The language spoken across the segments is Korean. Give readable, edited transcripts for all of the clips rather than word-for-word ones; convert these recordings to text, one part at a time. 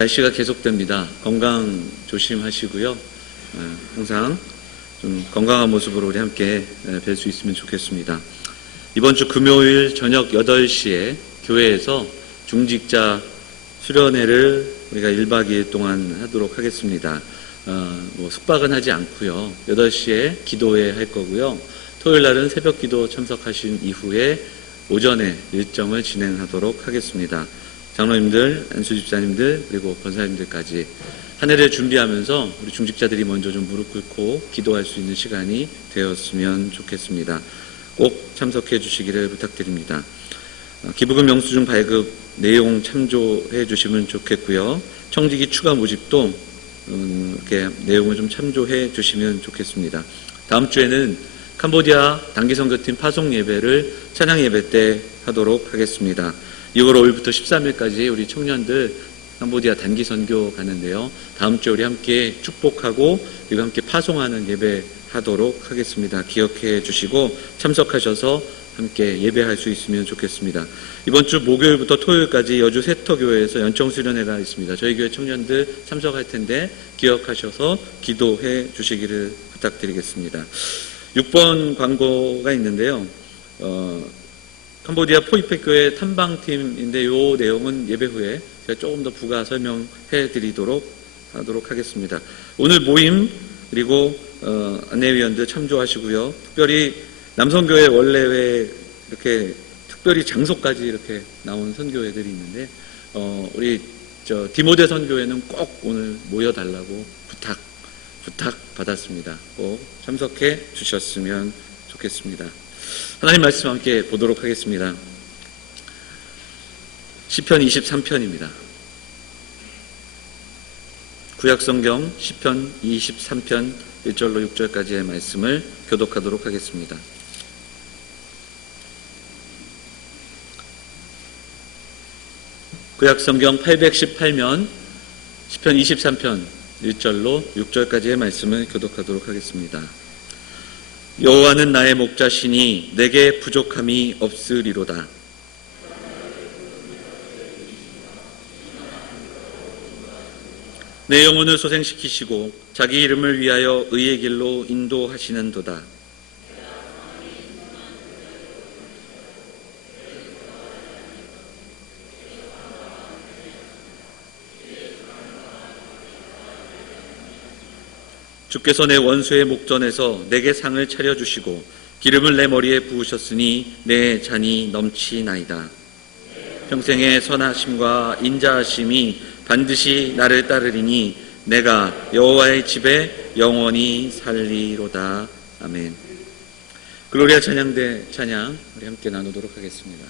날씨가 계속됩니다. 건강 조심하시고요. 항상 좀 건강한 모습으로 우리 함께 뵐 수 있으면 좋겠습니다. 이번 주 금요일 저녁 8시에 교회에서 중직자 수련회를 우리가 1박 2일 동안 하도록 하겠습니다. 숙박은 하지 않고요. 8시에 기도회 할 거고요. 토요일 날은 새벽 기도 참석하신 이후에 오전에 일정을 진행하도록 하겠습니다. 장로님들, 안수 집사님들, 그리고 권사님들까지 한 해를 준비하면서 우리 중직자들이 먼저 좀 무릎 꿇고 기도할 수 있는 시간이 되었으면 좋겠습니다. 꼭 참석해 주시기를 부탁드립니다. 기부금 영수증 발급 내용 참조해 주시면 좋겠고요. 청지기 추가 모집도 이렇게 내용을 좀 참조해 주시면 좋겠습니다. 다음 주에는 캄보디아 단기선교팀 파송 예배를 찬양 예배 때 하도록 하겠습니다. 6월 5일부터 13일까지 우리 청년들 캄보디아 단기 선교 가는데요. 다음 주에 우리 함께 축복하고 그리고 함께 파송하는 예배 하도록 하겠습니다. 기억해 주시고 참석하셔서 함께 예배할 수 있으면 좋겠습니다. 이번 주 목요일부터 토요일까지 여주 세터교회에서 연청수련회가 있습니다. 저희 교회 청년들 참석할 텐데 기억하셔서 기도해 주시기를 부탁드리겠습니다. 6번 광고가 있는데요. 캄보디아 포이페교회 탐방팀인데 이 내용은 예배 후에 제가 조금 더 부가 설명해 드리도록 하도록 하겠습니다. 오늘 모임 그리고 안내위원들 참조하시고요. 특별히 남선교회 원래 왜 이렇게 특별히 장소까지 이렇게 나온 선교회들이 있는데 우리 디모데 선교회는 꼭 오늘 모여달라고 부탁 받았습니다. 꼭 참석해 주셨으면 좋겠습니다. 하나님 말씀 함께 보도록 하겠습니다. 시편 23편입니다. 구약성경 시편 23편 1절로 6절까지의 말씀을 교독하도록 하겠습니다. 구약성경 818면 시편 23편 1절로 6절까지의 말씀을 교독하도록 하겠습니다. 여호와는 나의 목자시니 내게 부족함이 없으리로다. 내 영혼을 소생시키시고 자기 이름을 위하여 의의 길로 인도하시는도다. 주께서 내 원수의 목전에서 내게 상을 차려주시고 기름을 내 머리에 부으셨으니 내 잔이 넘치나이다. 평생의 선하심과 인자하심이 반드시 나를 따르리니 내가 여호와의 집에 영원히 살리로다. 아멘. 글로리아 찬양대 찬양 우리 함께 나누도록 하겠습니다.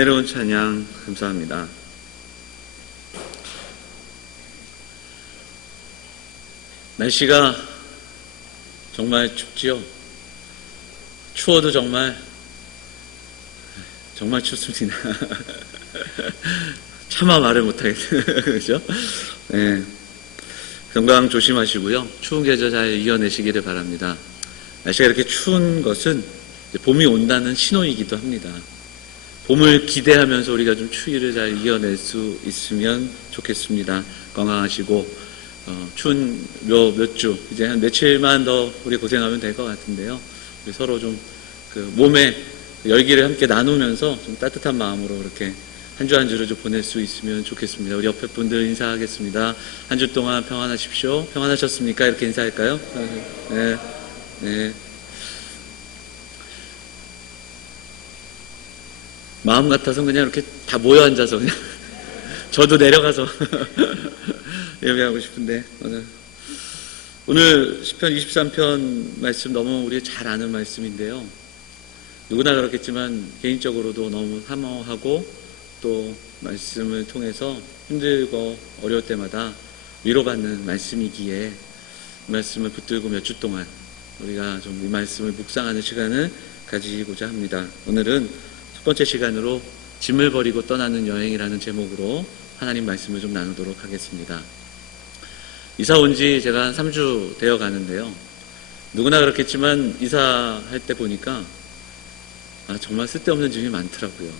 은혜로운 찬양 감사합니다. 날씨가 정말 춥지요. 추워도 정말 춥습니다. 차마 말을 못하겠어요. 그렇죠? 네. 건강 조심하시고요. 추운 계절 잘 이겨내시기를 바랍니다. 날씨가 이렇게 추운 것은 봄이 온다는 신호이기도 합니다. 봄을 기대하면서 우리가 좀 추위를 잘 이겨낼 수 있으면 좋겠습니다. 건강하시고 추운 몇 주, 이제 한 며칠만 더 우리 고생하면 될 것 같은데요. 우리 서로 좀 몸의 열기를 함께 나누면서 좀 따뜻한 마음으로 그렇게 한 주 한 주를 좀 보낼 수 있으면 좋겠습니다. 우리 옆에 분들 인사하겠습니다. 한 주 동안 평안하십시오. 평안하셨습니까? 이렇게 인사할까요? 네. 네. 마음 같아서 그냥 이렇게 다 모여 앉아서 그냥 저도 내려가서 예배하고 싶은데 오늘 시편 23편 말씀 너무 우리 잘 아는 말씀인데요. 누구나 그렇겠지만 개인적으로도 너무 사모하고 또 말씀을 통해서 힘들고 어려울 때마다 위로받는 말씀이기에 이 말씀을 붙들고 몇 주 동안 우리가 좀 이 말씀을 묵상하는 시간을 가지고자 합니다. 오늘은 첫 번째 시간으로 짐을 버리고 떠나는 여행이라는 제목으로 하나님 말씀을 좀 나누도록 하겠습니다. 이사 온 지 제가 한 3주 되어 가는데요. 누구나 그렇겠지만 이사할 때 보니까 정말 쓸데없는 짐이 많더라고요.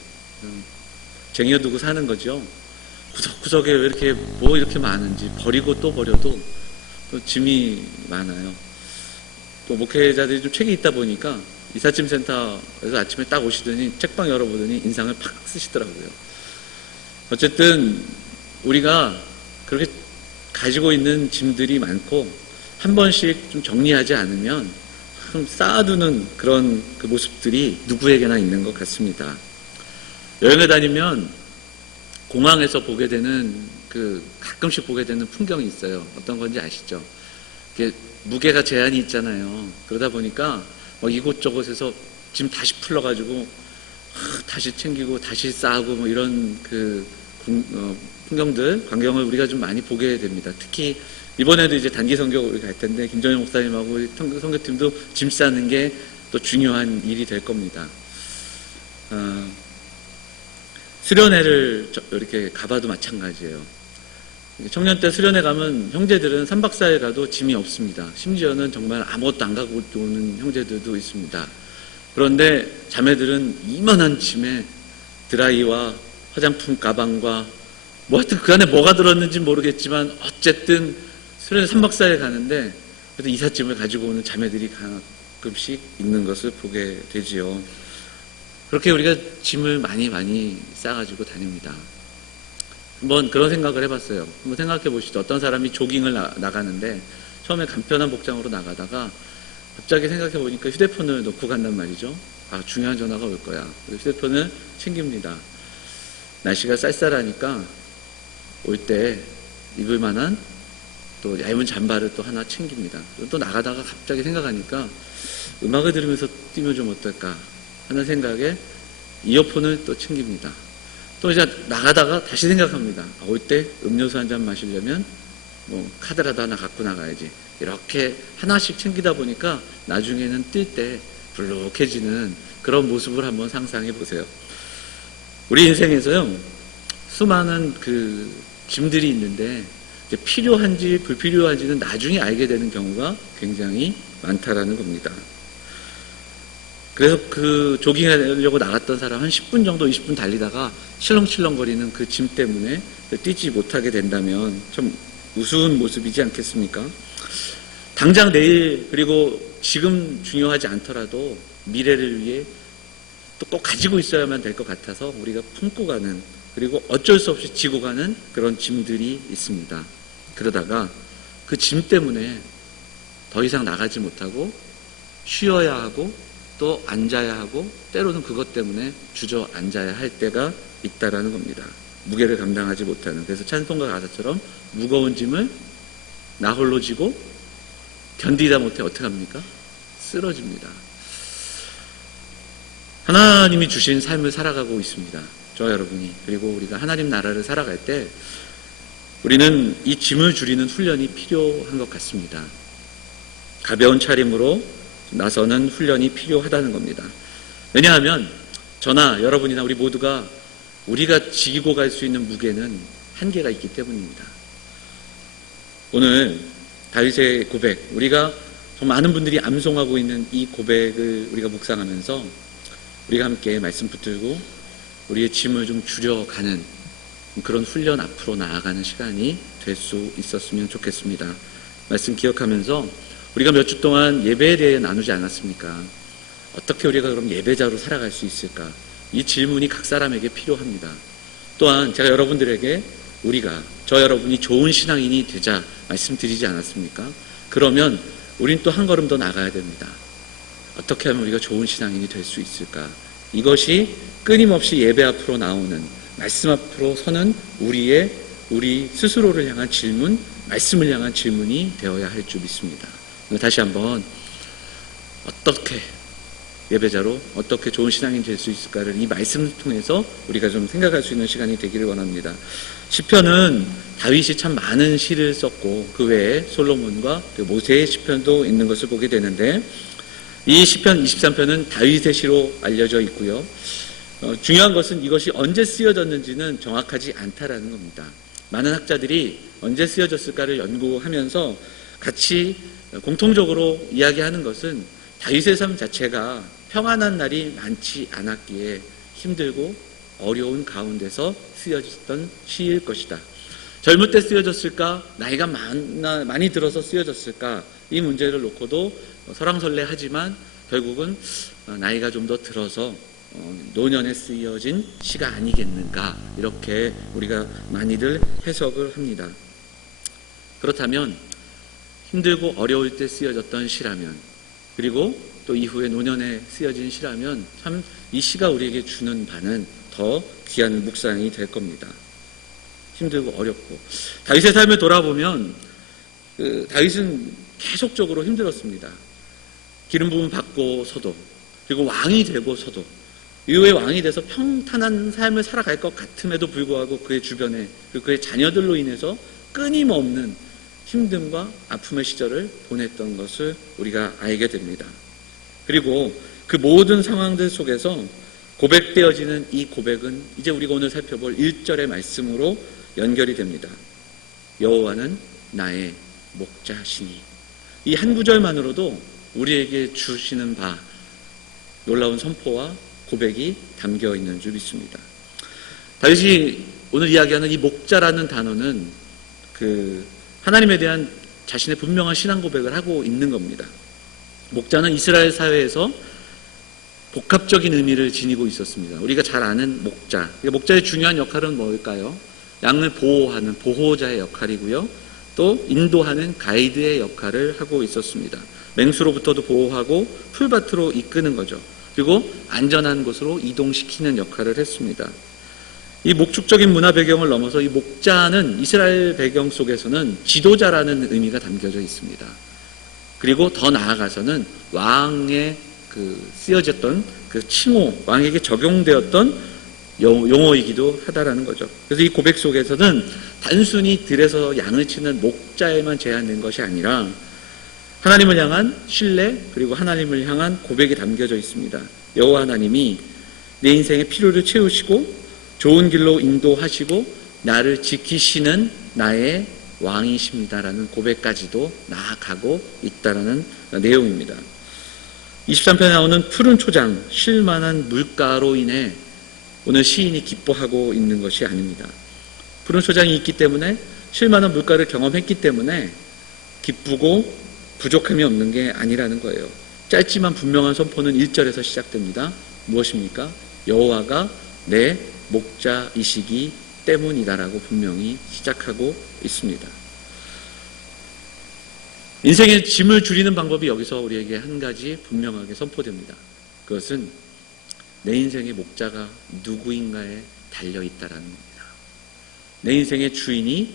쟁여두고 사는 거죠. 구석구석에 왜 이렇게 이렇게 많은지 버리고 또 버려도 또 짐이 많아요. 또 목회자들이 좀 책이 있다 보니까 이삿짐 센터에서 아침에 딱 오시더니 책방 열어보더니 인상을 팍 쓰시더라고요. 어쨌든 우리가 그렇게 가지고 있는 짐들이 많고 한 번씩 좀 정리하지 않으면 참 쌓아두는 그런 그 모습들이 누구에게나 있는 것 같습니다. 여행을 다니면 공항에서 보게 되는 가끔씩 보게 되는 풍경이 있어요. 어떤 건지 아시죠? 이게 무게가 제한이 있잖아요. 그러다 보니까 이곳저곳에서 짐 다시 풀러가지고 다시 챙기고 다시 쌓고 이런 풍경들, 광경을 우리가 좀 많이 보게 됩니다. 특히 이번에도 이제 단기 선교 우리 갈 텐데 김전영 목사님하고 선교팀도 짐 싸는 게 또 중요한 일이 될 겁니다. 수련회를 이렇게 가봐도 마찬가지예요. 청년 때 수련회 가면 형제들은 3박 4일 가도 짐이 없습니다. 심지어는 정말 아무것도 안 갖고 오는 형제들도 있습니다. 그런데 자매들은 이만한 짐에 드라이와 화장품 가방과 하여튼 그 안에 뭐가 들었는지 모르겠지만 어쨌든 수련회 3박 4일 가는데 그래도 이삿짐을 가지고 오는 자매들이 가끔씩 있는 것을 보게 되지요. 그렇게 우리가 짐을 많이 싸가지고 다닙니다. 한번 그런 생각을 해봤어요. 한번 생각해 보시죠. 어떤 사람이 조깅을 나가는데 처음에 간편한 복장으로 나가다가 갑자기 생각해 보니까 휴대폰을 놓고 간단 말이죠. 중요한 전화가 올 거야. 그래서 휴대폰을 챙깁니다. 날씨가 쌀쌀하니까 올 때 입을 만한 또 얇은 잠바를 또 하나 챙깁니다. 또 나가다가 갑자기 생각하니까 음악을 들으면서 뛰면 좀 어떨까 하는 생각에 이어폰을 또 챙깁니다. 또 이제 나가다가 다시 생각합니다. 올 때 음료수 한 잔 마시려면 카드라도 하나 갖고 나가야지. 이렇게 하나씩 챙기다 보니까 나중에는 뛸 때 불룩해지는 그런 모습을 한번 상상해 보세요. 우리 인생에서요, 수많은 짐들이 있는데 이제 필요한지 불필요한지는 나중에 알게 되는 경우가 굉장히 많다라는 겁니다. 그래서 조깅하려고 나갔던 사람 한 10분 정도 20분 달리다가 실렁실렁거리는 그 짐 때문에 뛰지 못하게 된다면 참 우스운 모습이지 않겠습니까? 당장 내일 그리고 지금 중요하지 않더라도 미래를 위해 또 꼭 가지고 있어야만 될 것 같아서 우리가 품고 가는 그리고 어쩔 수 없이 지고 가는 그런 짐들이 있습니다. 그러다가 그 짐 때문에 더 이상 나가지 못하고 쉬어야 하고 또 앉아야 하고 때로는 그것 때문에 주저앉아야 할 때가 있다라는 겁니다. 무게를 감당하지 못하는. 그래서 찬송가 가사처럼 무거운 짐을 나 홀로 지고 견디다 못해 어떻게 합니까? 쓰러집니다. 하나님이 주신 삶을 살아가고 있습니다. 저와 여러분이, 그리고 우리가 하나님 나라를 살아갈 때 우리는 이 짐을 줄이는 훈련이 필요한 것 같습니다. 가벼운 차림으로 나서는 훈련이 필요하다는 겁니다. 왜냐하면 저나 여러분이나 우리 모두가 우리가 지고 갈 수 있는 무게는 한계가 있기 때문입니다. 오늘 다윗의 고백, 우리가 많은 분들이 암송하고 있는 이 고백을 우리가 묵상하면서 우리가 함께 말씀 붙들고 우리의 짐을 좀 줄여가는 그런 훈련 앞으로 나아가는 시간이 될 수 있었으면 좋겠습니다. 말씀 기억하면서 우리가 몇 주 동안 예배에 대해 나누지 않았습니까? 어떻게 우리가 그럼 예배자로 살아갈 수 있을까? 이 질문이 각 사람에게 필요합니다. 또한 제가 여러분들에게 저 여러분이 좋은 신앙인이 되자 말씀드리지 않았습니까? 그러면 우린 또 한 걸음 더 나가야 됩니다. 어떻게 하면 우리가 좋은 신앙인이 될 수 있을까? 이것이 끊임없이 예배 앞으로 나오는, 말씀 앞으로 서는 우리 스스로를 향한 질문, 말씀을 향한 질문이 되어야 할 줄 믿습니다. 다시 한번 어떻게 예배자로 어떻게 좋은 신앙인이 될 수 있을까를 이 말씀을 통해서 우리가 좀 생각할 수 있는 시간이 되기를 원합니다. 시편은 다윗이 참 많은 시를 썼고 그 외에 솔로몬과 모세의 시편도 있는 것을 보게 되는데, 이 시편 23편은 다윗의 시로 알려져 있고요. 중요한 것은 이것이 언제 쓰여졌는지는 정확하지 않다라는 겁니다. 많은 학자들이 언제 쓰여졌을까를 연구하면서 같이 공통적으로 이야기하는 것은 다윗의 삶 자체가 평안한 날이 많지 않았기에 힘들고 어려운 가운데서 쓰여졌던 시일 것이다. 젊을 때 쓰여졌을까? 나이가 많이 들어서 쓰여졌을까? 이 문제를 놓고도 설왕설래하지만 결국은 나이가 좀 더 들어서 노년에 쓰여진 시가 아니겠는가, 이렇게 우리가 많이들 해석을 합니다. 그렇다면 힘들고 어려울 때 쓰여졌던 시라면, 그리고 또 이후에 노년에 쓰여진 시라면 참 이 시가 우리에게 주는 바는 더 귀한 묵상이 될 겁니다. 힘들고 어렵고, 다윗의 삶을 돌아보면 다윗은 계속적으로 힘들었습니다. 기름 부음 받고서도, 그리고 왕이 되고서도, 이후에 왕이 돼서 평탄한 삶을 살아갈 것 같음에도 불구하고 그의 주변에, 그리고 그의 자녀들로 인해서 끊임없는 힘듦과 아픔의 시절을 보냈던 것을 우리가 알게 됩니다. 그리고 그 모든 상황들 속에서 고백되어지는 이 고백은 이제 우리가 오늘 살펴볼 1절의 말씀으로 연결이 됩니다. 여호와는 나의 목자시니. 이 한 구절만으로도 우리에게 주시는 바, 놀라운 선포와 고백이 담겨 있는 줄 믿습니다. 다윗이 오늘 이야기하는 이 목자라는 단어는 하나님에 대한 자신의 분명한 신앙 고백을 하고 있는 겁니다. 목자는 이스라엘 사회에서 복합적인 의미를 지니고 있었습니다. 우리가 잘 아는 목자, 목자의 중요한 역할은 뭘까요? 양을 보호하는 보호자의 역할이고요. 또 인도하는 가이드의 역할을 하고 있었습니다. 맹수로부터도 보호하고 풀밭으로 이끄는 거죠. 그리고 안전한 곳으로 이동시키는 역할을 했습니다. 이 목축적인 문화 배경을 넘어서 이 목자는 이스라엘 배경 속에서는 지도자라는 의미가 담겨져 있습니다. 그리고 더 나아가서는 왕에 쓰여졌던 칭호, 왕에게 적용되었던 용어이기도 하다라는 거죠. 그래서 이 고백 속에서는 단순히 들에서 양을 치는 목자에만 제한된 것이 아니라 하나님을 향한 신뢰, 그리고 하나님을 향한 고백이 담겨져 있습니다. 여호와 하나님이 내 인생의 필요를 채우시고 좋은 길로 인도하시고 나를 지키시는 나의 왕이십니다라는 고백까지도 나아가고 있다라는 내용입니다. 23편에 나오는 푸른 초장, 쉴만한 물가로 인해 오늘 시인이 기뻐하고 있는 것이 아닙니다. 푸른 초장이 있기 때문에, 쉴만한 물가를 경험했기 때문에 기쁘고 부족함이 없는 게 아니라는 거예요. 짧지만 분명한 선포는 1절에서 시작됩니다. 무엇입니까? 여호와가 내 목자이시기 때문이다라고 분명히 시작하고 있습니다. 인생의 짐을 줄이는 방법이 여기서 우리에게 한 가지 분명하게 선포됩니다. 그것은 내 인생의 목자가 누구인가에 달려있다라는 겁니다. 내 인생의 주인이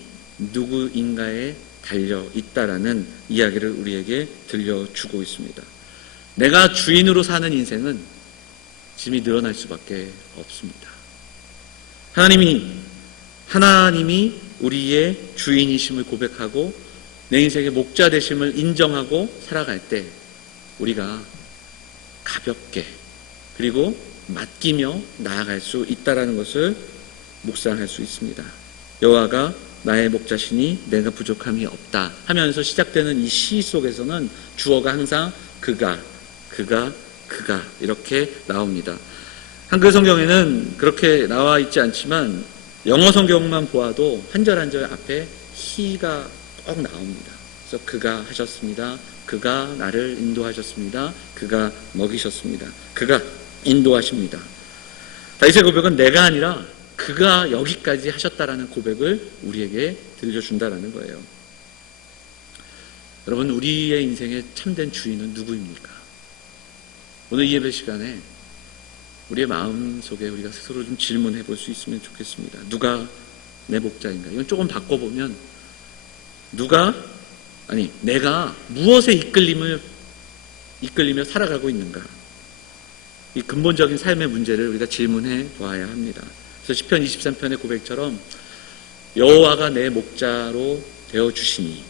누구인가에 달려있다라는 이야기를 우리에게 들려주고 있습니다. 내가 주인으로 사는 인생은 짐이 늘어날 수밖에 없습니다. 하나님이 우리의 주인이심을 고백하고 내 인생의 목자 되심을 인정하고 살아갈 때 우리가 가볍게 그리고 맡기며 나아갈 수 있다는 것을 묵상할 수 있습니다. 여호와가 나의 목자시니 내가 부족함이 없다 하면서 시작되는 이 시 속에서는 주어가 항상 그가 이렇게 나옵니다. 한글 성경에는 그렇게 나와 있지 않지만 영어 성경만 보아도 한 절 한 절 앞에 he가 꼭 나옵니다. 그래서 그가 하셨습니다. 그가 나를 인도하셨습니다. 그가 먹이셨습니다. 그가 인도하십니다. 다윗의 고백은 내가 아니라 그가 여기까지 하셨다라는 고백을 우리에게 들려준다라는 거예요. 여러분, 우리의 인생의 참된 주인은 누구입니까? 오늘 이 예배 시간에 우리의 마음 속에 우리가 스스로 좀 질문해 볼 수 있으면 좋겠습니다. 누가 내 목자인가? 이건 조금 바꿔보면 내가 무엇에 이끌리며 살아가고 있는가? 이 근본적인 삶의 문제를 우리가 질문해 보아야 합니다. 그래서 시편 23편의 고백처럼 여호와가 내 목자로 되어 주시니,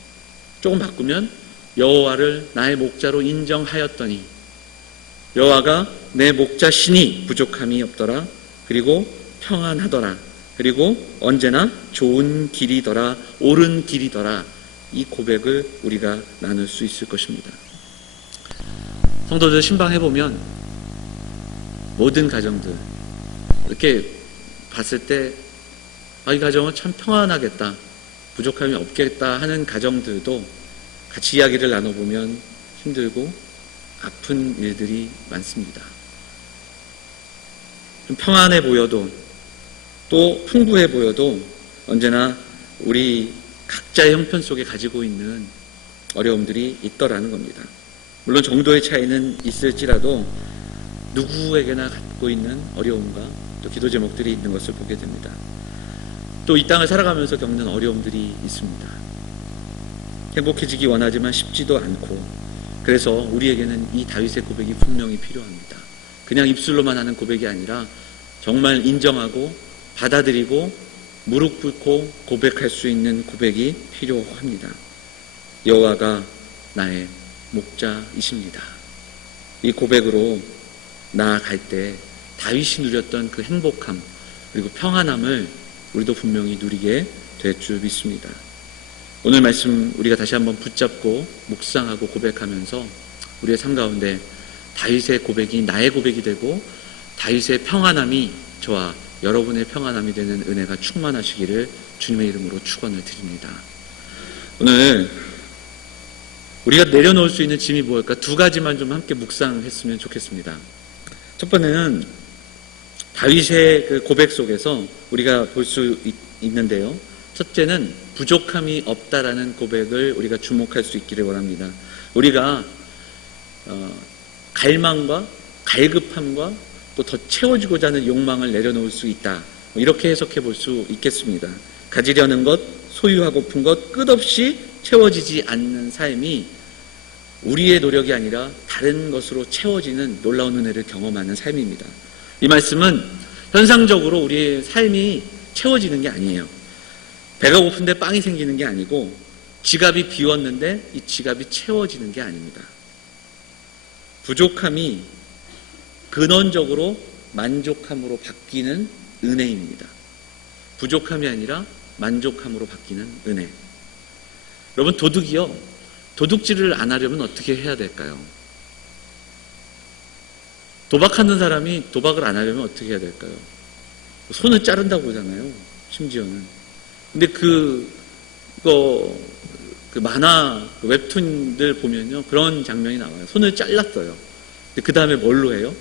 조금 바꾸면 여호와를 나의 목자로 인정하였더니 여호와가 내 목자시니 부족함이 없더라. 그리고 평안하더라. 그리고 언제나 좋은 길이더라. 옳은 길이더라. 이 고백을 우리가 나눌 수 있을 것입니다. 성도들 신방해보면 모든 가정들 이렇게 봤을 때 이 가정은 참 평안하겠다, 부족함이 없겠다 하는 가정들도 같이 이야기를 나눠보면 힘들고 아픈 일들이 많습니다. 좀 평안해 보여도 또 풍부해 보여도 언제나 우리 각자의 형편 속에 가지고 있는 어려움들이 있더라는 겁니다. 물론 정도의 차이는 있을지라도 누구에게나 갖고 있는 어려움과 또 기도 제목들이 있는 것을 보게 됩니다. 또 이 땅을 살아가면서 겪는 어려움들이 있습니다. 행복해지기 원하지만 쉽지도 않고, 그래서 우리에게는 이 다윗의 고백이 분명히 필요합니다. 그냥 입술로만 하는 고백이 아니라 정말 인정하고 받아들이고 무릎 꿇고 고백할 수 있는 고백이 필요합니다. 여호와가 나의 목자이십니다. 이 고백으로 나아갈 때 다윗이 누렸던 그 행복함 그리고 평안함을 우리도 분명히 누리게 될 줄 믿습니다. 오늘 말씀 우리가 다시 한번 붙잡고 묵상하고 고백하면서 우리의 삶 가운데 다윗의 고백이 나의 고백이 되고 다윗의 평안함이 저와 여러분의 평안함이 되는 은혜가 충만하시기를 주님의 이름으로 축원을 드립니다. 오늘 우리가 내려놓을 수 있는 짐이 무엇일까? 두 가지만 좀 함께 묵상했으면 좋겠습니다. 첫 번째는 다윗의 그 고백 속에서 우리가 볼 수 있는데요. 첫째는 부족함이 없다라는 고백을 우리가 주목할 수 있기를 원합니다. 우리가 갈망과 갈급함과 또 더 채워지고자 하는 욕망을 내려놓을 수 있다, 이렇게 해석해 볼 수 있겠습니다. 가지려는 것, 소유하고픈 것, 끝없이 채워지지 않는 삶이 우리의 노력이 아니라 다른 것으로 채워지는 놀라운 은혜를 경험하는 삶입니다. 이 말씀은 현상적으로 우리의 삶이 채워지는 게 아니에요. 배가 고픈데 빵이 생기는 게 아니고 지갑이 비웠는데 이 지갑이 채워지는 게 아닙니다. 부족함이 근원적으로 만족함으로 바뀌는 은혜입니다. 부족함이 아니라 만족함으로 바뀌는 은혜. 여러분, 도둑질을 안 하려면 어떻게 해야 될까요? 도박하는 사람이 도박을 안 하려면 어떻게 해야 될까요? 손을 자른다고 하잖아요, 심지어는. 근데 그 만화, 웹툰들 보면요, 그런 장면이 나와요. 손을 잘랐어요. 근데 그 다음에 뭘로 해요?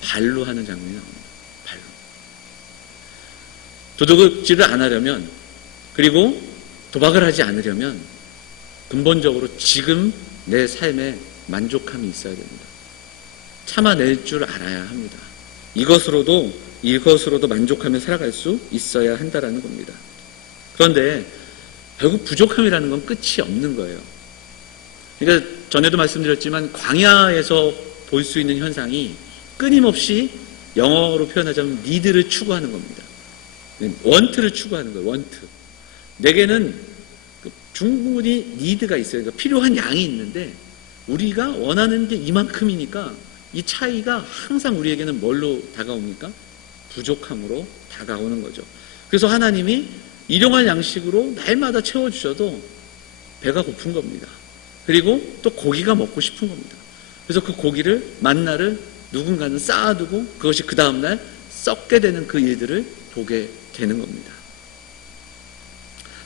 발로 하는 장면이 나옵니다. 발로. 도둑질을 안 하려면, 그리고 도박을 하지 않으려면 근본적으로 지금 내 삶에 만족함이 있어야 됩니다. 참아낼 줄 알아야 합니다. 이것으로도 만족하며 살아갈 수 있어야 한다라는 겁니다. 그런데 결국 부족함이라는 건 끝이 없는 거예요. 그러니까 전에도 말씀드렸지만 광야에서 볼 수 있는 현상이 끊임없이 영어로 표현하자면 니드를 추구하는 겁니다. 원트를 추구하는 거예요. 원트. 내게는 충분히 니드가 있어요. 그러니까 필요한 양이 있는데 우리가 원하는 게 이만큼이니까 이 차이가 항상 우리에게는 뭘로 다가옵니까? 부족함으로 다가오는 거죠. 그래서 하나님이 일용할 양식으로 날마다 채워주셔도 배가 고픈 겁니다. 그리고 또 고기가 먹고 싶은 겁니다. 그래서 그 고기를 만나를 누군가는 쌓아두고 그것이 그 다음날 썩게 되는 그 일들을 보게 되는 겁니다.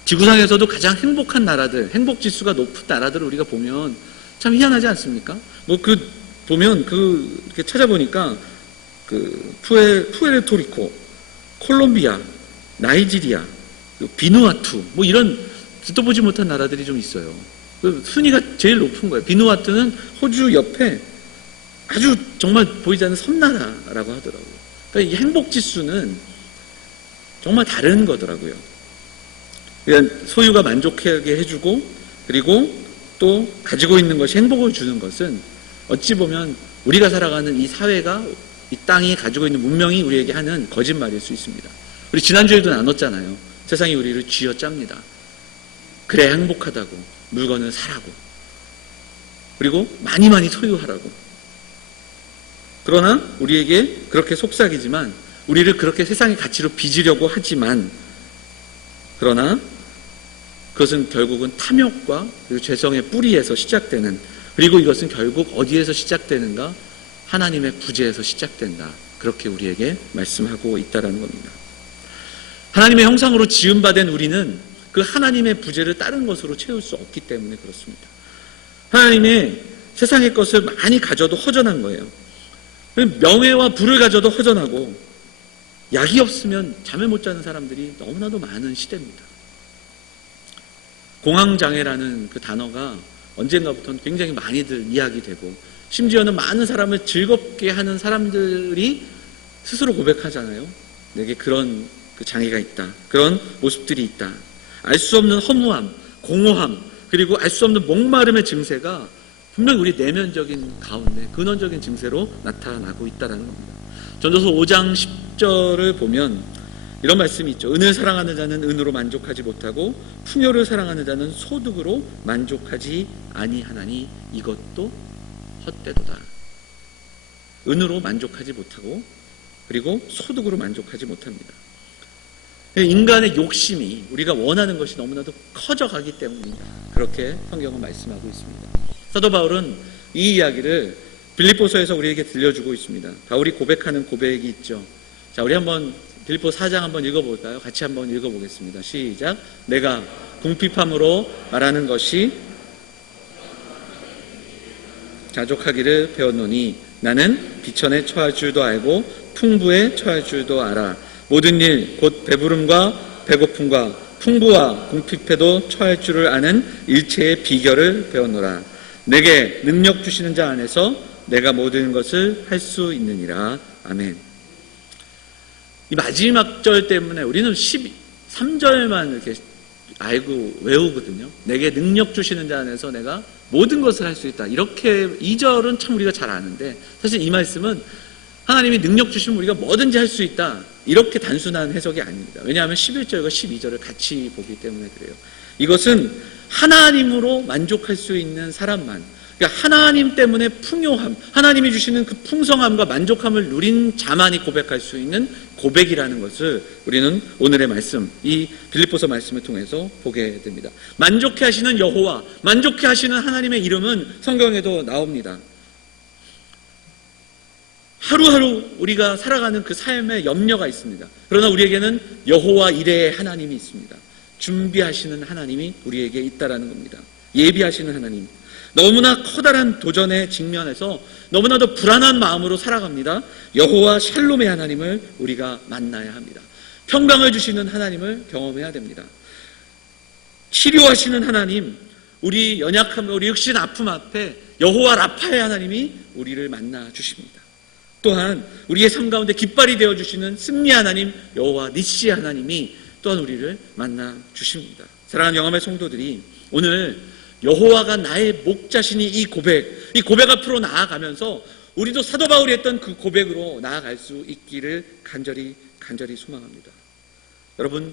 지구상에서도 가장 행복한 나라들, 행복지수가 높은 나라들을 우리가 보면 참 희한하지 않습니까? 보면 이렇게 찾아보니까 푸에르토리코, 콜롬비아, 나이지리아, 비누아투, 이런 듣도 보지 못한 나라들이 좀 있어요. 순위가 제일 높은 거예요. 비누아투는 호주 옆에 아주 정말 보이지 않는 섬나라라고 하더라고요. 그러니까 이 행복지수는 정말 다른 거더라고요. 그러니까 소유가 만족하게 해주고 그리고 또 가지고 있는 것이 행복을 주는 것은 어찌 보면 우리가 살아가는 이 사회가 이 땅이 가지고 있는 문명이 우리에게 하는 거짓말일 수 있습니다. 우리 지난주에도 나눴잖아요. 세상이 우리를 쥐어짭니다. 그래야 행복하다고, 물건을 사라고, 그리고 많이 소유하라고. 그러나 우리에게 그렇게 속삭이지만 우리를 그렇게 세상의 가치로 빚으려고 하지만 그러나 그것은 결국은 탐욕과 그리고 죄성의 뿌리에서 시작되는, 그리고 이것은 결국 어디에서 시작되는가? 하나님의 부재에서 시작된다. 그렇게 우리에게 말씀하고 있다는 겁니다. 하나님의 형상으로 지음받은 우리는 그 하나님의 부재를 다른 것으로 채울 수 없기 때문에 그렇습니다. 하나님의 세상의 것을 많이 가져도 허전한 거예요. 명예와 부를 가져도 허전하고 약이 없으면 잠을 못 자는 사람들이 너무나도 많은 시대입니다. 공황장애라는 그 단어가 언젠가부터는 굉장히 많이들 이야기되고 심지어는 많은 사람을 즐겁게 하는 사람들이 스스로 고백하잖아요. 내게 그런 그 장애가 있다. 그런 모습들이 있다. 알 수 없는 허무함, 공허함, 그리고 알 수 없는 목마름의 증세가 분명히 우리 내면적인 가운데 근원적인 증세로 나타나고 있다는 겁니다. 전도서 5장 10절을 보면 이런 말씀이 있죠. 은을 사랑하는 자는 은으로 만족하지 못하고 풍요를 사랑하는 자는 소득으로 만족하지 아니하나니 이것도 헛되도다. 은으로 만족하지 못하고 그리고 소득으로 만족하지 못합니다. 인간의 욕심이 우리가 원하는 것이 너무나도 커져가기 때문이다. 그렇게 성경은 말씀하고 있습니다. 사도 바울은 이 이야기를 빌립보서에서 우리에게 들려주고 있습니다. 바울이 고백하는 고백이 있죠. 자, 우리 한번 빌립보 4장 한번 읽어볼까요? 같이 한번 읽어보겠습니다. 시작. 내가 궁핍함으로 말하는 것이 자족하기를 배웠노니 나는 비천에 처할 줄도 알고 풍부에 처할 줄도 알아. 모든 일 곧 배부름과 배고픔과 풍부와 궁핍에도 처할 줄을 아는 일체의 비결을 배웠노라. 내게 능력 주시는 자 안에서 내가 모든 것을 할 수 있느니라. 아멘. 이 마지막 절 때문에 우리는 13절만 이렇게 알고 외우거든요. 내게 능력 주시는 자 안에서 내가 모든 것을 할 수 있다. 이렇게 2절은 참 우리가 잘 아는데 사실 이 말씀은 하나님이 능력 주시면 우리가 뭐든지 할 수 있다. 이렇게 단순한 해석이 아닙니다. 왜냐하면 11절과 12절을 같이 보기 때문에 그래요. 이것은 하나님으로 만족할 수 있는 사람만, 그러니까 하나님 때문에 풍요함, 하나님이 주시는 그 풍성함과 만족함을 누린 자만이 고백할 수 있는 고백이라는 것을 우리는 오늘의 말씀, 이 빌립보서 말씀을 통해서 보게 됩니다. 만족해 하시는 여호와, 만족해 하시는 하나님의 이름은 성경에도 나옵니다. 하루하루 우리가 살아가는 그 삶에 염려가 있습니다. 그러나 우리에게는 여호와 이레의 하나님이 있습니다. 준비하시는 하나님이 우리에게 있다라는 겁니다. 예비하시는 하나님. 너무나 커다란 도전에 직면해서 너무나도 불안한 마음으로 살아갑니다. 여호와 샬롬의 하나님을 우리가 만나야 합니다. 평강을 주시는 하나님을 경험해야 됩니다. 치료하시는 하나님, 우리 연약함, 우리 육신 아픔 앞에 여호와 라파의 하나님이 우리를 만나 주십니다. 또한 우리의 삶 가운데 깃발이 되어주시는 승리 하나님 여호와 니시 하나님이 또한 우리를 만나 주십니다. 사랑하는 영암의 성도들이 오늘 여호와가 나의 목자시니 이 고백 앞으로 나아가면서 우리도 사도 바울이 했던 그 고백으로 나아갈 수 있기를 간절히 소망합니다. 여러분,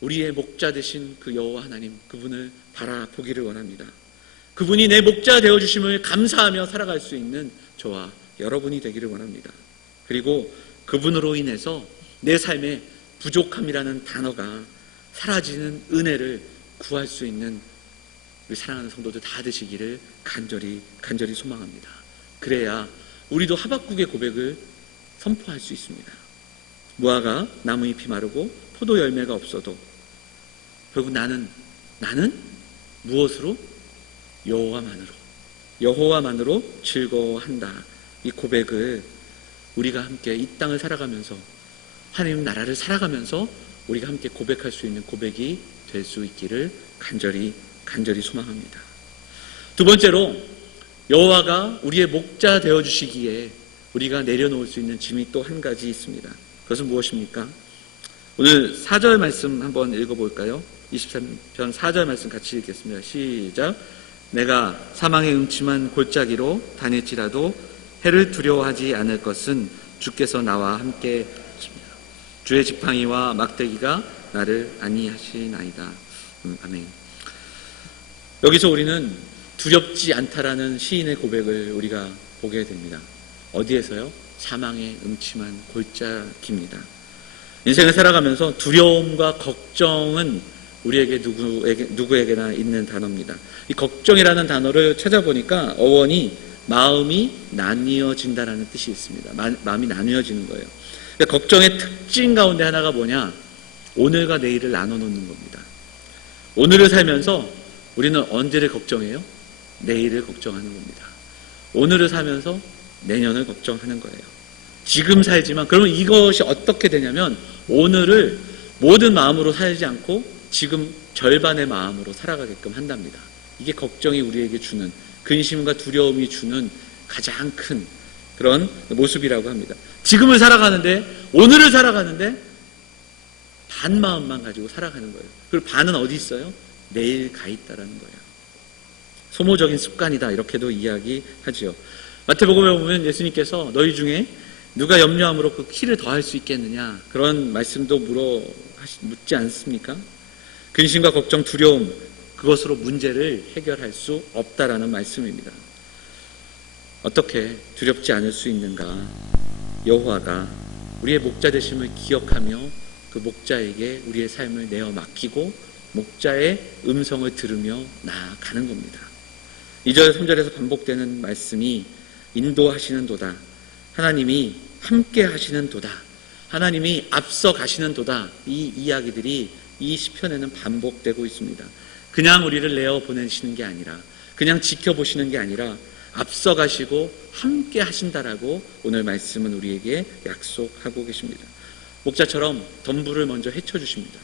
우리의 목자 되신 그 여호와 하나님, 그분을 바라보기를 원합니다. 그분이 내 목자 되어주심을 감사하며 살아갈 수 있는 저와 여러분이 되기를 원합니다. 그리고 그분으로 인해서 내 삶에 부족함이라는 단어가 사라지는 은혜를 구할 수 있는 우리 사랑하는 성도들 다 되시기를 간절히 소망합니다. 그래야 우리도 하박국의 고백을 선포할 수 있습니다. 무화과 나무잎이 마르고 포도 열매가 없어도 결국 나는 무엇으로? 여호와만으로 즐거워한다. 이 고백을 우리가 함께 이 땅을 살아가면서, 하나님 나라를 살아가면서 우리가 함께 고백할 수 있는 고백이 될 수 있기를 간절히 소망합니다. 두 번째로, 여호와가 우리의 목자 되어주시기에 우리가 내려놓을 수 있는 짐이 또 한 가지 있습니다. 그것은 무엇입니까? 오늘 4절 말씀 한번 읽어볼까요? 23편 4절 말씀 같이 읽겠습니다. 시작. 내가 사망의 음침한 골짜기로 다닐지라도 해를 두려워하지 않을 것은 주께서 나와 함께 하십니다. 주의 지팡이와 막대기가 나를 안위하시나이다. 아멘. 여기서 우리는 두렵지 않다라는 시인의 고백을 우리가 보게 됩니다. 어디에서요? 사망의 음침한 골짜기입니다. 인생을 살아가면서 두려움과 걱정은 우리에게 누구에게나 있는 단어입니다. 이 걱정이라는 단어를 찾아보니까 어원이 마음이 나뉘어진다라는 뜻이 있습니다. 마음이 나뉘어지는 거예요. 그러니까 걱정의 특징 가운데 하나가 뭐냐? 오늘과 내일을 나눠놓는 겁니다. 오늘을 살면서 우리는 언제를 걱정해요? 내일을 걱정하는 겁니다. 오늘을 살면서 내년을 걱정하는 거예요. 지금 살지만, 그러면 이것이 어떻게 되냐면 오늘을 모든 마음으로 살지 않고 지금 절반의 마음으로 살아가게끔 한답니다. 이게 걱정이 우리에게 주는, 근심과 두려움이 주는 가장 큰 그런 모습이라고 합니다. 지금을 살아가는데, 오늘을 살아가는데 반 마음만 가지고 살아가는 거예요. 그리고 반은 어디 있어요? 내일 가 있다라는 거예요. 소모적인 습관이다, 이렇게도 이야기하지요. 마태복음에 보면 예수님께서 너희 중에 누가 염려함으로 그 키를 더할 수 있겠느냐, 그런 말씀도 묻지 않습니까? 근심과 걱정, 두려움, 그것으로 문제를 해결할 수 없다라는 말씀입니다. 어떻게 두렵지 않을 수 있는가? 여호와가 우리의 목자 되심을 기억하며 그 목자에게 우리의 삶을 내어 맡기고 목자의 음성을 들으며 나아가는 겁니다. 2절, 3절에서 반복되는 말씀이 인도하시는 도다, 하나님이 함께 하시는 도다, 하나님이 앞서 가시는 도다, 이 이야기들이 이 시편에는 반복되고 있습니다. 그냥 우리를 내어 보내시는 게 아니라, 그냥 지켜보시는 게 아니라 앞서 가시고 함께 하신다라고 오늘 말씀은 우리에게 약속하고 계십니다. 목자처럼 덤불을 먼저 헤쳐주십니다.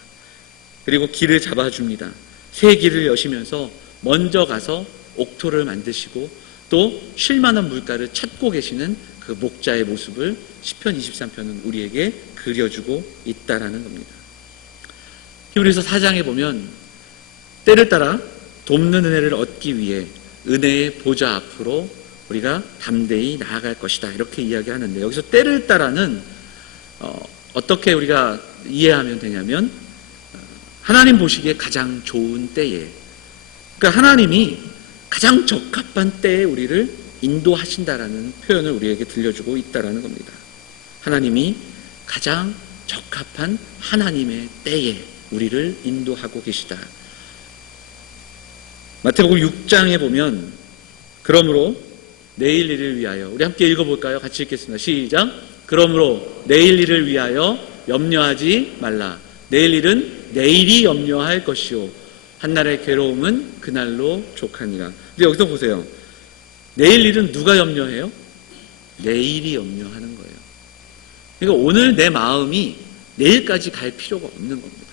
그리고 길을 잡아줍니다. 새 길을 여시면서 먼저 가서 옥토를 만드시고 또 쉴만한 물가를 찾고 계시는 그 목자의 모습을 시편 23편은 우리에게 그려주고 있다라는 겁니다. 히브리서 4장에 보면 때를 따라 돕는 은혜를 얻기 위해 은혜의 보좌 앞으로 우리가 담대히 나아갈 것이다, 이렇게 이야기하는데, 여기서 때를 따라는 어떻게 우리가 이해하면 되냐면 하나님 보시기에 가장 좋은 때에, 그러니까 하나님이 가장 적합한 때에 우리를 인도하신다라는 표현을 우리에게 들려주고 있다라는 겁니다. 하나님이 가장 적합한 하나님의 때에 우리를 인도하고 계시다. 마태복음 6장에 보면 그러므로 내일 일을 위하여, 우리 함께 읽어볼까요? 같이 읽겠습니다. 시작. 그러므로 내일 일을 위하여 염려하지 말라. 내일 일은 내일이 염려할 것이요 한날의 괴로움은 그날로 족하니라. 근데 여기서 보세요. 내일 일은 누가 염려해요? 내일이 염려하는 거예요. 그러니까 오늘 내 마음이 내일까지 갈 필요가 없는 겁니다.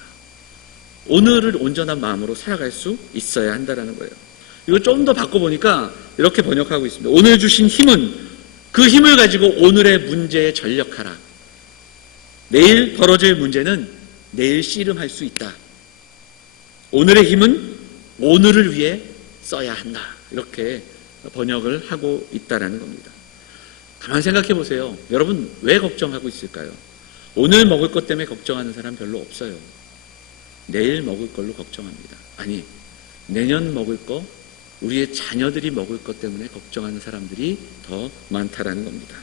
오늘을 온전한 마음으로 살아갈 수 있어야 한다는 거예요. 이걸 좀 더 바꿔보니까 이렇게 번역하고 있습니다. 오늘 주신 힘은 그 힘을 가지고 오늘의 문제에 전력하라. 내일 벌어질 문제는 내일 씨름할 수 있다. 오늘의 힘은 오늘을 위해 써야 한다. 이렇게 번역을 하고 있다라는 겁니다. 가만히 생각해 보세요. 여러분 왜 걱정하고 있을까요? 오늘 먹을 것 때문에 걱정하는 사람 별로 없어요. 내일 먹을 걸로 걱정합니다. 아니, 내년 먹을 거, 우리의 자녀들이 먹을 것 때문에 걱정하는 사람들이 더 많다라는 겁니다.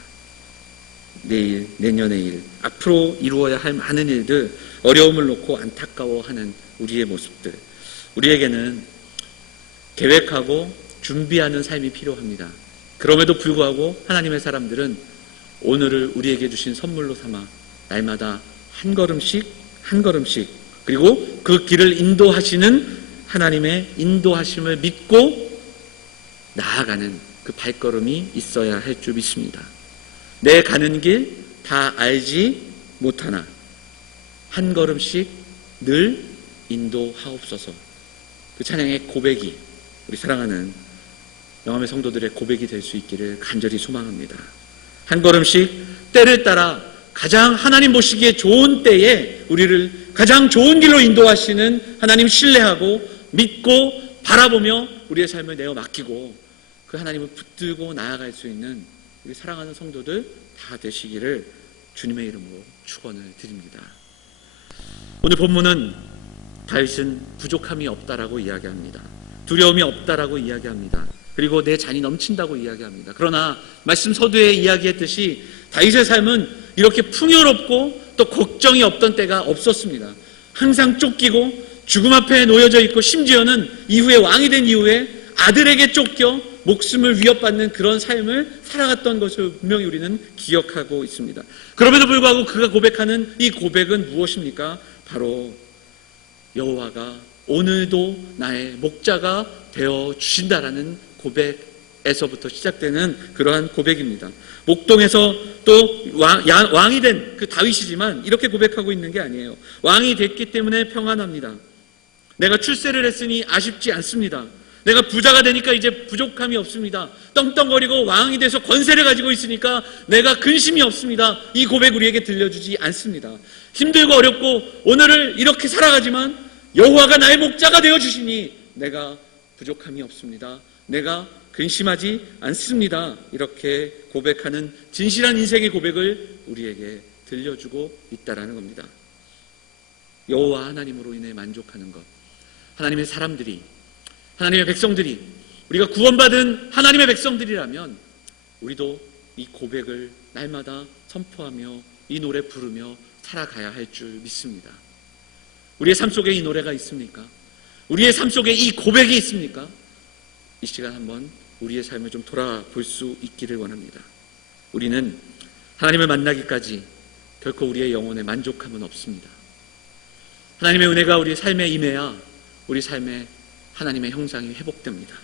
내일, 내년의 일, 앞으로 이루어야 할 많은 일들, 어려움을 놓고 안타까워하는 우리의 모습들. 우리에게는 계획하고 준비하는 삶이 필요합니다. 그럼에도 불구하고 하나님의 사람들은 오늘을 우리에게 주신 선물로 삼아 날마다 한 걸음씩 한 걸음씩, 그리고 그 길을 인도하시는 하나님의 인도하심을 믿고 나아가는 그 발걸음이 있어야 할 줄 믿습니다. 내 가는 길 다 알지 못하나 한 걸음씩 늘 인도하옵소서. 그 찬양의 고백이 우리 사랑하는 영암의 성도들의 고백이 될 수 있기를 간절히 소망합니다. 한 걸음씩 때를 따라 가장 하나님 보시기에 좋은 때에 우리를 가장 좋은 길로 인도하시는 하나님 신뢰하고 믿고 바라보며 우리의 삶을 내어 맡기고 그 하나님을 붙들고 나아갈 수 있는 우리 사랑하는 성도들 다 되시기를 주님의 이름으로 축원을 드립니다. 오늘 본문은 다윗은 부족함이 없다라고 이야기합니다. 두려움이 없다라고 이야기합니다. 그리고 내 잔이 넘친다고 이야기합니다. 그러나 말씀 서두에 이야기했듯이 다윗의 삶은 이렇게 풍요롭고 또 걱정이 없던 때가 없었습니다. 항상 쫓기고 죽음 앞에 놓여져 있고 심지어는 이후에 왕이 된 이후에 아들에게 쫓겨 목숨을 위협받는 그런 삶을 살아갔던 것을 분명히 우리는 기억하고 있습니다. 그럼에도 불구하고 그가 고백하는 이 고백은 무엇입니까? 바로 여호와가 오늘도 나의 목자가 되어 주신다라는 고백에서부터 시작되는 그러한 고백입니다. 목동에서 또 왕이 된 그 다윗이지만 이렇게 고백하고 있는 게 아니에요. 왕이 됐기 때문에 평안합니다. 내가 출세를 했으니 아쉽지 않습니다. 내가 부자가 되니까 이제 부족함이 없습니다. 떵떵거리고 왕이 돼서 권세를 가지고 있으니까 내가 근심이 없습니다. 이 고백 우리에게 들려주지 않습니다. 힘들고 어렵고 오늘을 이렇게 살아가지만 여호와가 나의 목자가 되어주시니 내가 부족함이 없습니다. 내가 근심하지 않습니다. 이렇게 고백하는 진실한 인생의 고백을 우리에게 들려주고 있다라는 겁니다. 여호와 하나님으로 인해 만족하는 것, 하나님의 사람들이, 하나님의 백성들이, 우리가 구원받은 하나님의 백성들이라면 우리도 이 고백을 날마다 선포하며 이 노래 부르며 살아가야 할 줄 믿습니다. 우리의 삶 속에 이 노래가 있습니까? 우리의 삶 속에 이 고백이 있습니까? 이 시간 한번 우리의 삶을 좀 돌아볼 수 있기를 원합니다. 우리는 하나님을 만나기까지 결코 우리의 영혼에 만족함은 없습니다. 하나님의 은혜가 우리 삶에 임해야 우리 삶에 하나님의 형상이 회복됩니다.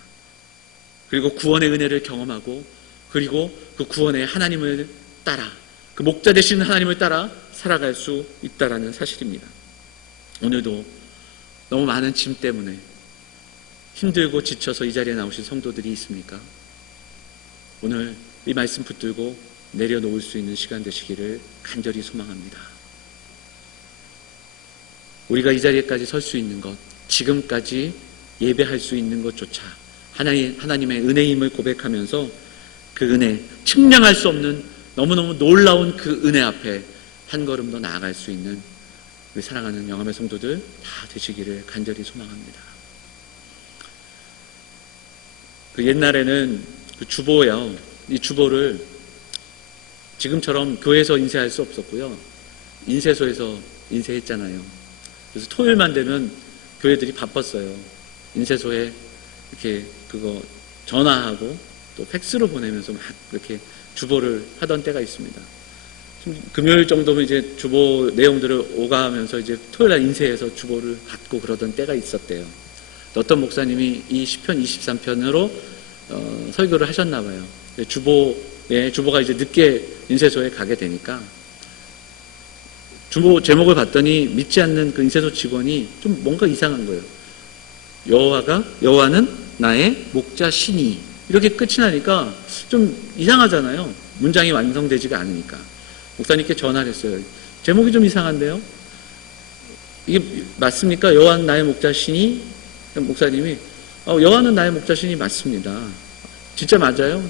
그리고 구원의 은혜를 경험하고 그리고 그 구원의 하나님을 따라 그 목자 되신 하나님을 따라 살아갈 수 있다라는 사실입니다. 오늘도 너무 많은 짐 때문에 힘들고 지쳐서 이 자리에 나오신 성도들이 있습니까? 오늘 이 말씀 붙들고 내려놓을 수 있는 시간 되시기를 간절히 소망합니다. 우리가 이 자리에까지 설 수 있는 것, 지금까지 예배할 수 있는 것조차 하나님의 은혜임을 고백하면서 그 은혜, 측량할 수 없는 너무너무 놀라운 그 은혜 앞에 한 걸음 더 나아갈 수 있는 우리 사랑하는 영암의 성도들 다 되시기를 간절히 소망합니다. 그 옛날에는 그 주보요, 이 주보를 지금처럼 교회에서 인쇄할 수 없었고요. 인쇄소에서 인쇄했잖아요. 그래서 토요일만 되면 교회들이 바빴어요. 인쇄소에 이렇게 그거 전화하고 또 팩스로 보내면서 막 이렇게 주보를 하던 때가 있습니다. 금요일 정도면 이제 주보 내용들을 오가면서 이제 토요일 날 인쇄해서 주보를 갖고 그러던 때가 있었대요. 어떤 목사님이 이 시편 23편으로 설교를 하셨나 봐요. 주보가 이제 늦게 인쇄소에 가게 되니까 주보 제목을 봤더니 믿지 않는 그 인쇄소 직원이 좀 뭔가 이상한 거예요. 여호와는 나의 목자시니 이렇게 끝이 나니까 좀 이상하잖아요. 문장이 완성되지가 않으니까. 목사님께 전화를 했어요. 제목이 좀 이상한데요. 이게 맞습니까? 여호와는 나의 목자시니? 목사님이 여호와는 나의 목자시니 맞습니다. 진짜 맞아요?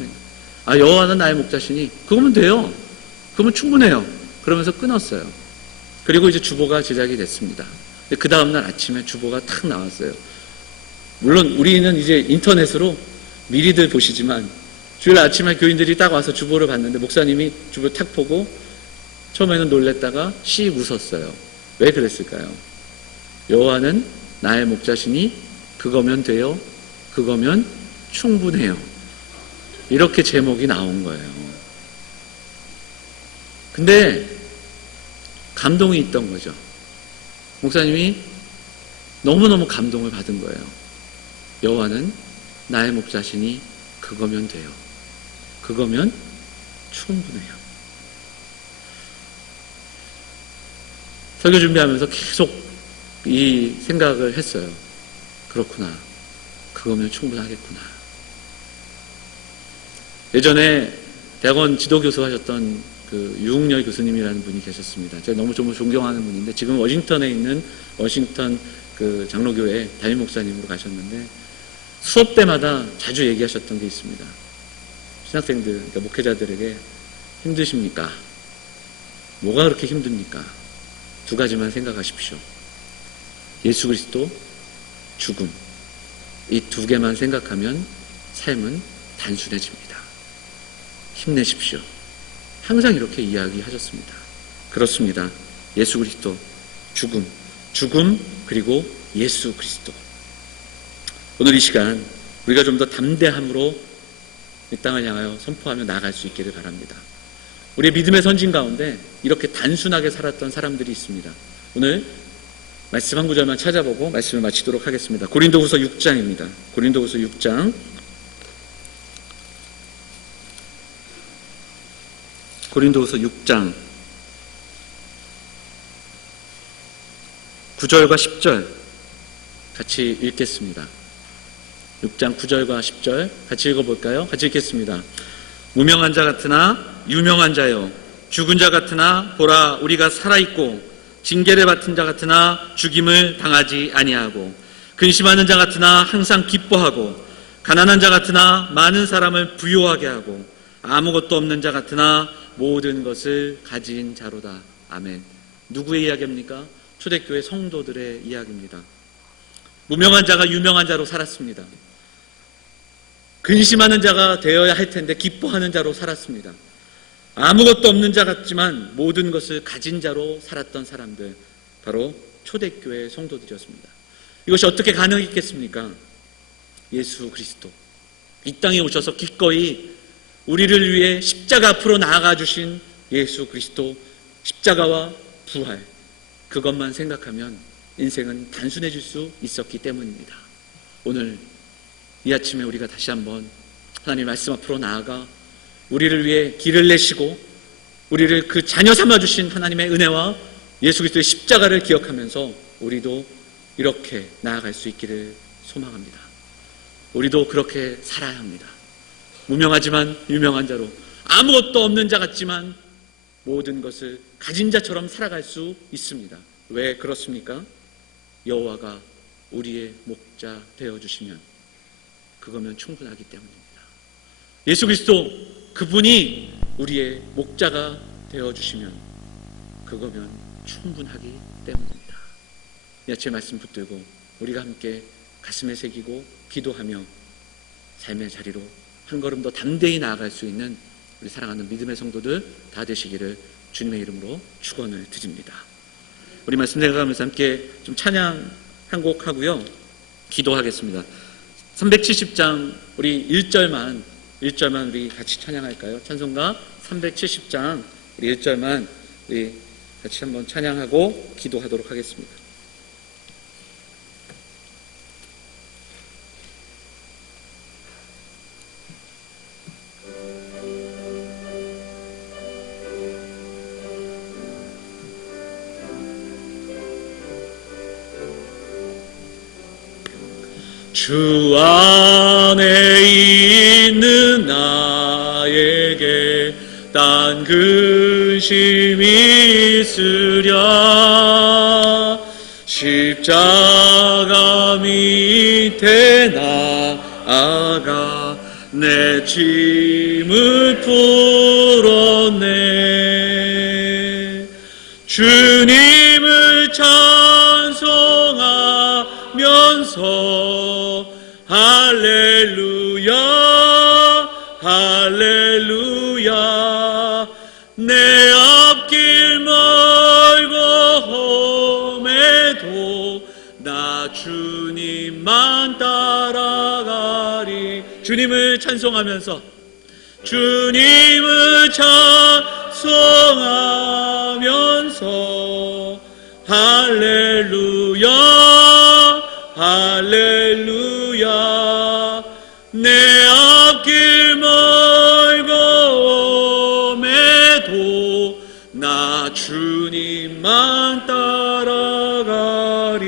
여호와는 나의 목자시니 그거면 돼요. 그러면 충분해요. 그러면서 끊었어요. 그리고 이제 주보가 제작이 됐습니다. 그 다음날 아침에 주보가 탁 나왔어요. 물론 우리는 이제 인터넷으로 미리들 보시지만 주일 아침에 교인들이 딱 와서 주보를 봤는데 목사님이 주보를 탁 보고 처음에는 놀랬다가 씩 웃었어요. 왜 그랬을까요? 여호와는 나의 목자시니 그거면 돼요. 그거면 충분해요. 이렇게 제목이 나온 거예요. 근데 감동이 있던 거죠. 목사님이 너무너무 감동을 받은 거예요. 여호와는 나의 목자시니 그거면 돼요. 그거면 충분해요. 설교 준비하면서 계속 이 생각을 했어요. 그렇구나. 그거면 충분하겠구나. 예전에 대학원 지도교수 하셨던 그 유흥열 교수님이라는 분이 계셨습니다. 제가 너무 좀 존경하는 분인데 지금 워싱턴에 있는 워싱턴 그 장로교회 담임 목사님으로 가셨는데 수업 때마다 자주 얘기하셨던 게 있습니다. 신학생들, 그러니까 목회자들에게 힘드십니까? 뭐가 그렇게 힘듭니까? 두 가지만 생각하십시오. 예수 그리스도, 죽음. 이 두 개만 생각하면 삶은 단순해집니다. 힘내십시오. 항상 이렇게 이야기하셨습니다. 그렇습니다. 예수 그리스도, 죽음 그리고 예수 그리스도. 오늘 이 시간 우리가 좀 더 담대함으로 이 땅을 향하여 선포하며 나아갈 수 있기를 바랍니다. 우리의 믿음의 선진 가운데 이렇게 단순하게 살았던 사람들이 있습니다. 오늘 말씀 한 구절만 찾아보고 말씀을 마치도록 하겠습니다. 고린도후서 6장입니다. 고린도후서 6장. 고린도후서 6장 9절과 10절 같이 읽겠습니다. 6장 9절과 10절 같이 읽어볼까요? 같이 읽겠습니다. 무명한 자 같으나 유명한 자요, 죽은 자 같으나 보라 우리가 살아있고, 징계를 받은 자 같으나 죽임을 당하지 아니하고, 근심하는 자 같으나 항상 기뻐하고, 가난한 자 같으나 많은 사람을 부요하게 하고, 아무것도 없는 자 같으나 모든 것을 가진 자로다. 아멘. 누구의 이야기입니까? 초대교회 성도들의 이야기입니다. 무명한 자가 유명한 자로 살았습니다. 근심하는 자가 되어야 할 텐데 기뻐하는 자로 살았습니다. 아무것도 없는 자 같지만 모든 것을 가진 자로 살았던 사람들, 바로 초대교회 성도들이었습니다. 이것이 어떻게 가능했겠습니까? 예수 그리스도 이 땅에 오셔서 기꺼이 우리를 위해 십자가 앞으로 나아가 주신 예수 그리스도, 십자가와 부활, 그것만 생각하면 인생은 단순해질 수 있었기 때문입니다. 오늘 이 아침에 우리가 다시 한번 하나님 말씀 앞으로 나아가 우리를 위해 길을 내시고 우리를 그 자녀 삼아주신 하나님의 은혜와 예수 그리스도의 십자가를 기억하면서 우리도 이렇게 나아갈 수 있기를 소망합니다. 우리도 그렇게 살아야 합니다. 무명하지만 유명한 자로, 아무것도 없는 자 같지만 모든 것을 가진 자처럼 살아갈 수 있습니다. 왜 그렇습니까? 여호와가 우리의 목자 되어주시면 그거면 충분하기 때문입니다. 예수 그리스도 그분이 우리의 목자가 되어주시면 그거면 충분하기 때문입니다. 이 아침에 말씀 붙들고 우리가 함께 가슴에 새기고 기도하며 삶의 자리로 한 걸음 더 담대히 나아갈 수 있는 우리 사랑하는 믿음의 성도들 다 되시기를 주님의 이름으로 축원을 드립니다. 우리 말씀 생각하면서 함께 좀 찬양 한 곡 하고요, 기도하겠습니다. 370장 우리 1절만 우리 같이 찬양할까요? 찬송가 370장 우리 1절만 우리 같이 한번 찬양하고 기도하도록 하겠습니다. 주 안에 있는 나에게 딴 근심이 있으랴. 십자가 밑에 나아가 내 짐을 풀었네. 주님 할렐루야. 내 앞길 멀고 험해도 나 주님만 따라가리. 주님을 찬송하면서, 주님을 찬송하면서 할렐루야 할렐루야. 내 앞길 멀고 험해도 나 주님만 따라가리.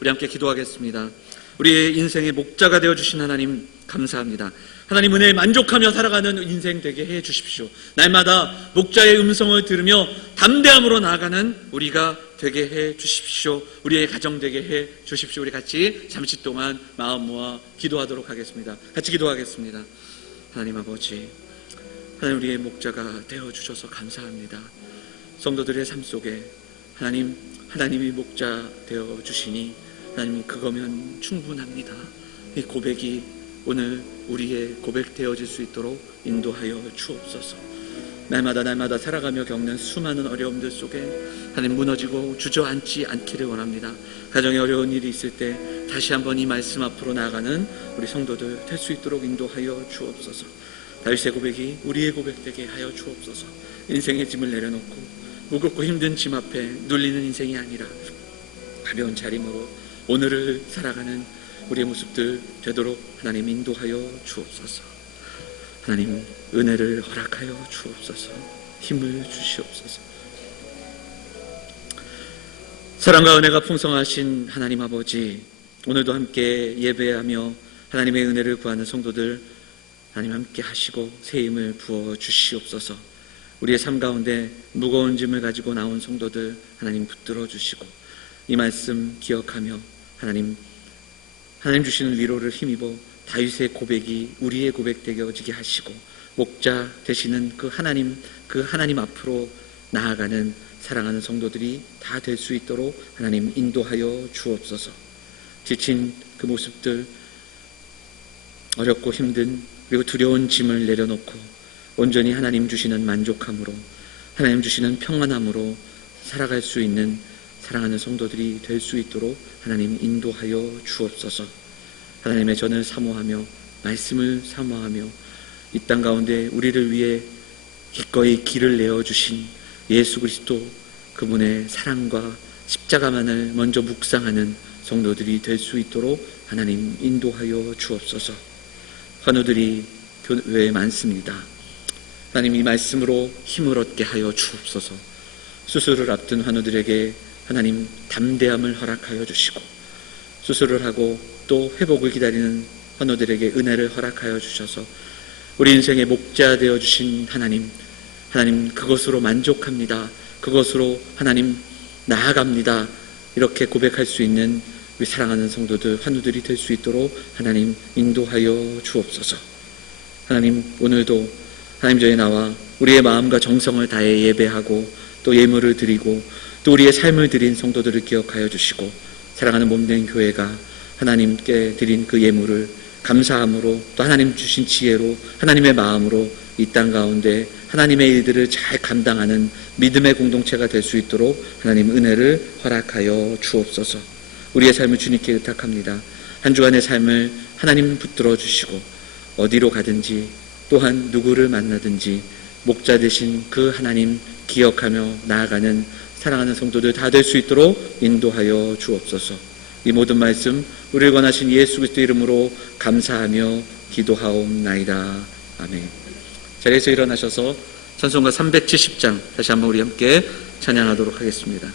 우리 함께 기도하겠습니다. 우리의 인생의 목자가 되어주신 하나님 감사합니다. 하나님 은혜에 만족하며 살아가는 인생 되게 해 주십시오. 날마다 목자의 음성을 들으며 담대함으로 나아가는 우리가 되게 해 주십시오. 우리의 가정 되게 해 주십시오. 우리 같이 잠시 동안 마음 모아 기도하도록 하겠습니다. 같이 기도하겠습니다. 하나님 아버지, 하나님 우리의 목자가 되어 주셔서 감사합니다. 성도들의 삶 속에 하나님이 목자 되어 주시니 하나님 그거면 충분합니다. 이 고백이 오늘 우리의 고백 되어질 수 있도록 인도하여 주옵소서. 날마다 살아가며 겪는 수많은 어려움들 속에 하나님 무너지고 주저앉지 않기를 원합니다. 가정에 어려운 일이 있을 때 다시 한번 이 말씀 앞으로 나아가는 우리 성도들 될 수 있도록 인도하여 주옵소서. 다윗의 고백이 우리의 고백 되게 하여 주옵소서. 인생의 짐을 내려놓고 무겁고 힘든 짐 앞에 눌리는 인생이 아니라 가벼운 차림으로 오늘을 살아가는 우리의 모습들 되도록 하나님 인도하여 주옵소서. 하나님 은혜를 허락하여 주옵소서. 힘을 주시옵소서. 사랑과 은혜가 풍성하신 하나님 아버지, 오늘도 함께 예배하며 하나님의 은혜를 구하는 성도들 하나님 함께 하시고 새 힘을 부어 주시옵소서. 우리의 삶 가운데 무거운 짐을 가지고 나온 성도들 하나님 붙들어 주시고 이 말씀 기억하며 하나님 주시는 위로를 힘입어 다윗의 고백이 우리의 고백 되어지게 하시고 목자 되시는 그 하나님 앞으로 나아가는 사랑하는 성도들이 다 될 수 있도록 하나님 인도하여 주옵소서. 지친 그 모습들, 어렵고 힘든 그리고 두려운 짐을 내려놓고 온전히 하나님 주시는 만족함으로 하나님 주시는 평안함으로 살아갈 수 있는 사랑하는 성도들이 될 수 있도록 하나님 인도하여 주옵소서. 하나님의 전을 사모하며 말씀을 사모하며 이 땅 가운데 우리를 위해 기꺼이 길을 내어주신 예수 그리스도 그분의 사랑과 십자가만을 먼저 묵상하는 성도들이 될 수 있도록 하나님 인도하여 주옵소서. 환우들이 교회에 많습니다. 하나님 이 말씀으로 힘을 얻게 하여 주옵소서. 수술을 앞둔 환우들에게 하나님 담대함을 허락하여 주시고 수술을 하고 또 회복을 기다리는 환우들에게 은혜를 허락하여 주셔서 우리 인생의 목자 되어주신 하나님 그것으로 만족합니다. 그것으로 하나님 나아갑니다. 이렇게 고백할 수 있는 우리 사랑하는 성도들 환우들이 될 수 있도록 하나님 인도하여 주옵소서. 하나님 오늘도 하나님 전에 나와 우리의 마음과 정성을 다해 예배하고 또 예물을 드리고 또 우리의 삶을 드린 성도들을 기억하여 주시고 사랑하는 몸된 교회가 하나님께 드린 그 예물을 감사함으로 또 하나님 주신 지혜로 하나님의 마음으로 이 땅 가운데 하나님의 일들을 잘 감당하는 믿음의 공동체가 될 수 있도록 하나님 은혜를 허락하여 주옵소서. 우리의 삶을 주님께 의탁합니다. 한 주간의 삶을 하나님 붙들어 주시고 어디로 가든지 또한 누구를 만나든지 목자 되신 그 하나님 기억하며 나아가는 사랑하는 성도들 다 될 수 있도록 인도하여 주옵소서. 이 모든 말씀 우리를 권하신 예수 그리스도 이름으로 감사하며 기도하옵나이다. 아멘. 자리에서 일어나셔서 찬송가 370장 다시 한번 우리 함께 찬양하도록 하겠습니다.